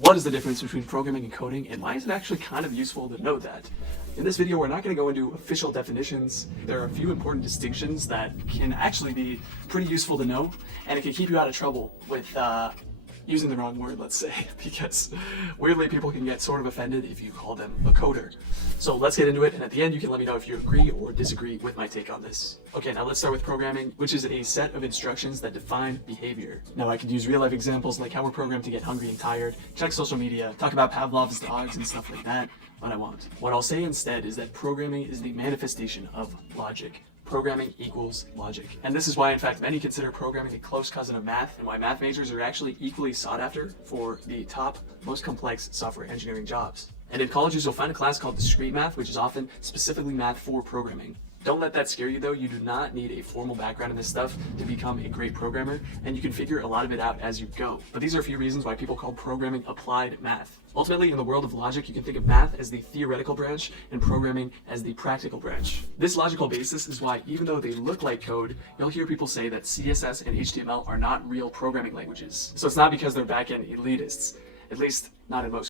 What is the difference between programming and coding, and why is it actually kind of useful to know that? In this video, we're not going to go into official definitions. There are a few important distinctions that can actually be pretty useful to know, and it can keep you out of trouble with using the wrong word, let's say, because weirdly people can get sort of offended if you call them a coder. So let's get into it, and at the end you can let me know if you agree or disagree with my take on this. Okay, now let's start with programming, which is a set of instructions that define behavior. Now I could use real life examples like how we're programmed to get hungry and tired, check social media, talk about Pavlov's dogs and stuff like that, but I won't. What I'll say instead is that programming is the manifestation of logic. Programming equals logic. And this is why, in fact, many consider programming a close cousin of math, and why math majors are actually equally sought after for the top, most complex software engineering jobs. And in colleges, you'll find a class called discrete math, which is often specifically math for programming. Don't let that scare you though. You do not need a formal background in this stuff to become a great programmer, and you can figure a lot of it out as you go. But these are a few reasons why people call programming applied math. Ultimately, in the world of logic, you can think of math as the theoretical branch and programming as the practical branch. This logical basis is why, even though they look like code, you'll hear people say that CSS and HTML are not real programming languages. So it's not because they're back-end elitists, at least not in most